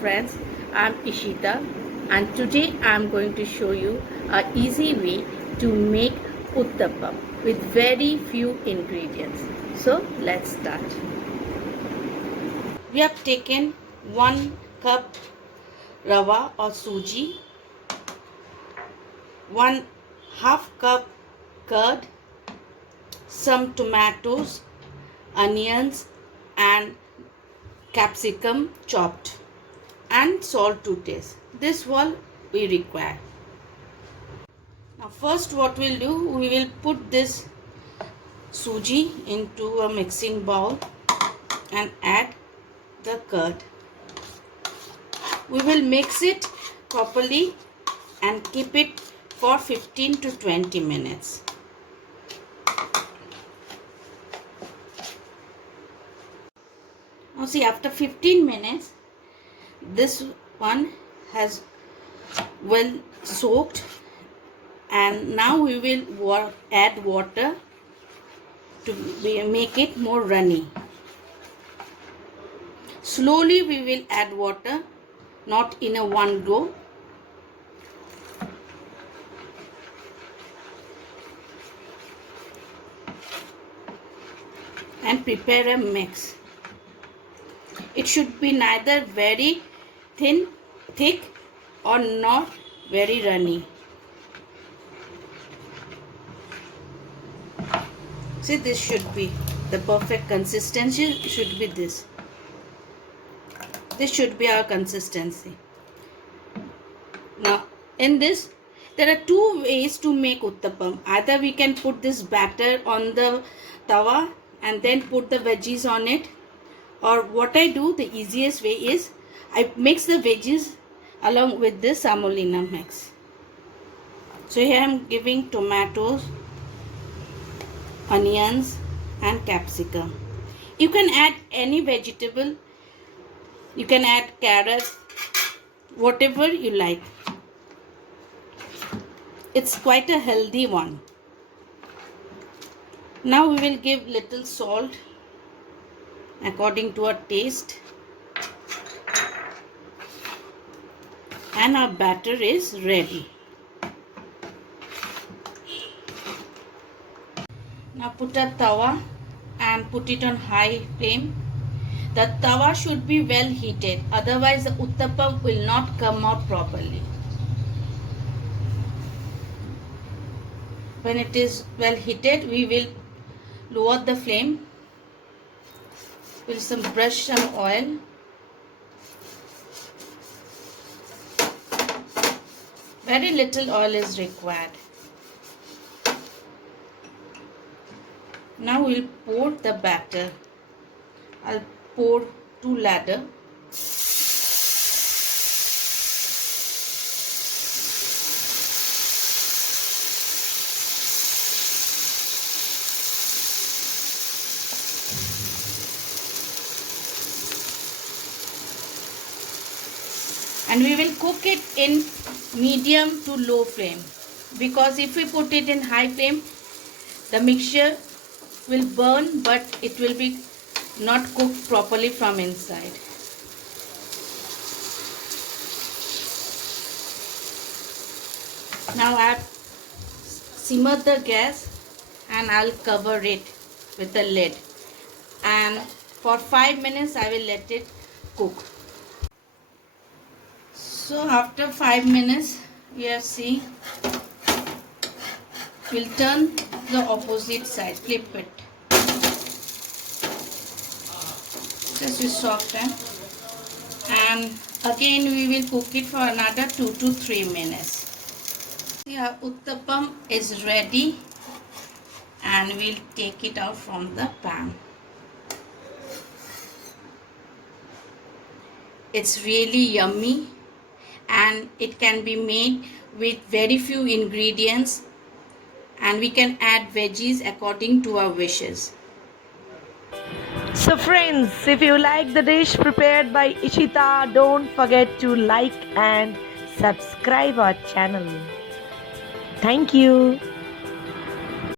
friends, I'm Ishita and today I'm going to show you a easy way to make uttapam with very few ingredients. So let's start. We have taken 1 cup rava or suji, 1/2 cup curd, some tomatoes, onions and capsicum chopped, and salt to taste. This all we require. Now first what we'll do, we will put this suji into a mixing bowl and add the curd. We will mix it properly and keep it for 15 to 20 minutes. Now see, after 15 minutes, this one has well soaked, and now we will add water to make it more runny. Slowly we will add water, not in a one go. And prepare a mix. It should be neither very thick or not very runny. See, this should be the perfect consistency. Should be this. This should be our consistency. Now in this, there are two ways to make uttapam. Either we can put this batter on the tawa and then put the veggies on it, or what I do, the easiest way is I mix the veggies along with this semolina mix. So here I am giving tomatoes, onions and capsicum. You can add any vegetable. You can add carrots, whatever you like. It's quite a healthy one. Now we will give little salt according to our taste, and our batter is ready. Now put a tawa and put it on high flame. The tawa should be well heated, otherwise the uttapam will not come out properly. When it is well heated, we will lower the flame. We'll brush some oil. Very little oil is required. Now we'll pour the batter. I'll pour 2 ladder. And we will cook it in medium to low flame, because if we put it in high flame, the mixture will burn, but it will be not cooked properly from inside. Now I simmer the gas and I'll cover it with a lid, and for 5 minutes I will let it cook. So after 5 minutes, we have seen, we'll turn the opposite side, flip it. Just we soften, and again we will cook it for another 2 to 3 minutes. See, our uttapam is ready, and we'll take it out from the pan. It's really yummy, and it can be made with very few ingredients, and we can add veggies according to our wishes. So friends, if you like the dish prepared by Ishita, don't forget to like and subscribe our channel. Thank you.